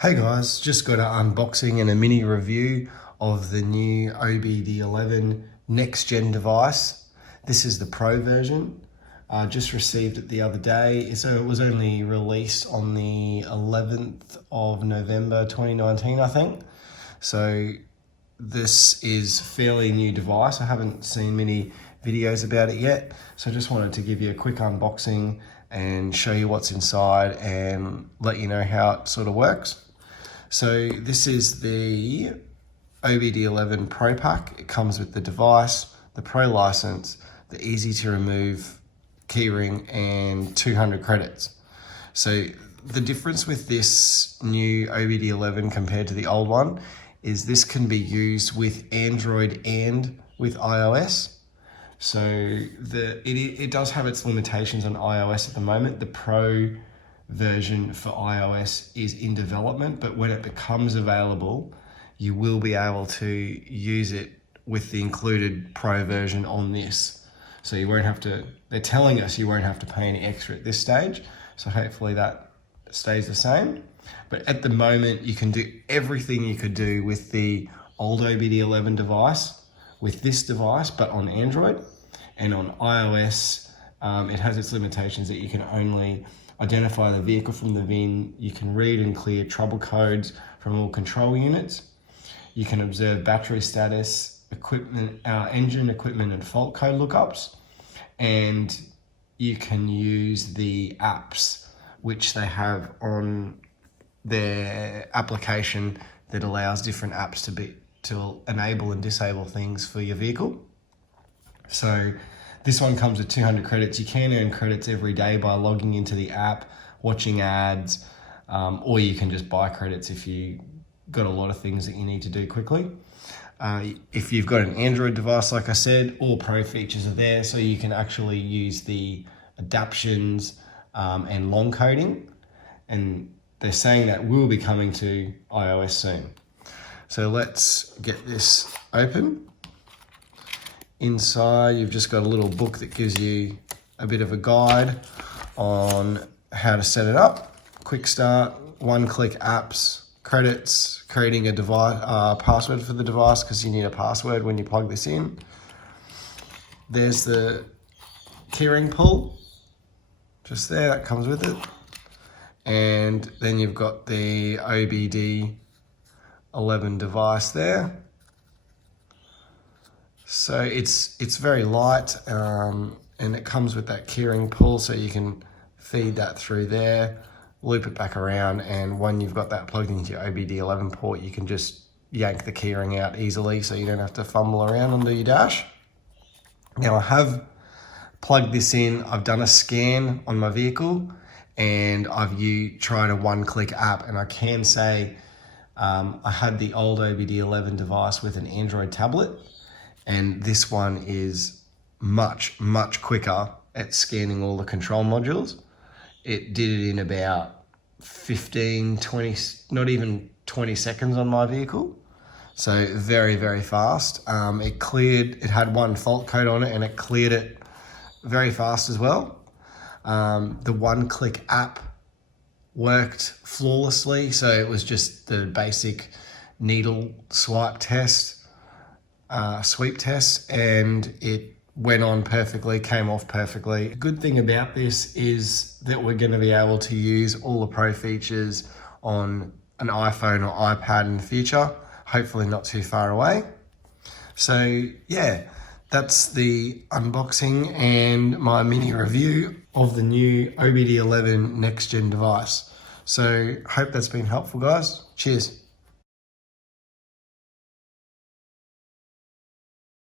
Hey guys, just got an unboxing and a mini review of the new OBDeleven NextGen device. This is the Pro version. I just received it the other day. So it was only released on the 11th of November 2019, I think. So this is a fairly new device. I haven't seen many videos about it yet. So I just wanted to give you a quick unboxing and show you what's inside and let you know how it sort of works. So this is the OBDeleven Pro Pack. It comes with the device, the Pro license, the easy to remove keyring, and 200 credits. So the difference with this new OBDeleven compared to the old one is this can be used with Android and with iOS. So it does have its limitations on iOS at the moment. The Pro version for iOS is in development, but when it becomes available, you will be able to use it with the included Pro version on this. So you won't have to, they're telling us you won't have to pay any extra at this stage. So hopefully that stays the same. But at the moment, you can do everything you could do with the old OBDeleven device with this device, but on Android. And on iOS, it has its limitations that you can only identify the vehicle from the VIN. You can read and clear trouble codes from all control units. You can observe battery status, equipment, engine equipment and fault code lookups. And you can use the apps which they have on their application that allows different apps to enable and disable things for your vehicle. So this one comes with 200 credits. You can earn credits every day by logging into the app, watching ads, or you can just buy credits if you got a lot of things that you need to do quickly. If you've got an Android device, like I said, all Pro features are there, so you can actually use the adaptions and long coding, and they're saying that will be coming to iOS soon. So let's get this open. Inside, you've just got a little book that gives you a bit of a guide on how to set it up. Quick start, one-click apps, credits, creating a device password for the device because you need a password when you plug this in. There's the keyring pull, just there, that comes with it. And then you've got the OBDeleven device there. So it's very light, and it comes with that keyring pull, so you can feed that through there, loop it back around, and when you've got that plugged into your OBDeleven port, you can just yank the keyring out easily, so you don't have to fumble around under your dash. Now I have plugged this in. I've done a scan on my vehicle, and I've tried a one-click app, and I can say I had the old OBDeleven device with an Android tablet. And this one is much, much quicker at scanning all the control modules. It did it in about 15, 20, not even 20 seconds on my vehicle. So very, very fast. It had one fault code on it and it cleared it very fast as well. The one-click app worked flawlessly. So it was just the basic needle sweep test, and it went on perfectly, came off perfectly. The good thing about this is that we're going to be able to use all the Pro features on an iPhone or iPad in the future, hopefully not too far away. So yeah, that's the unboxing and my mini review of the new OBDeleven NextGen device. So hope that's been helpful, guys. Cheers.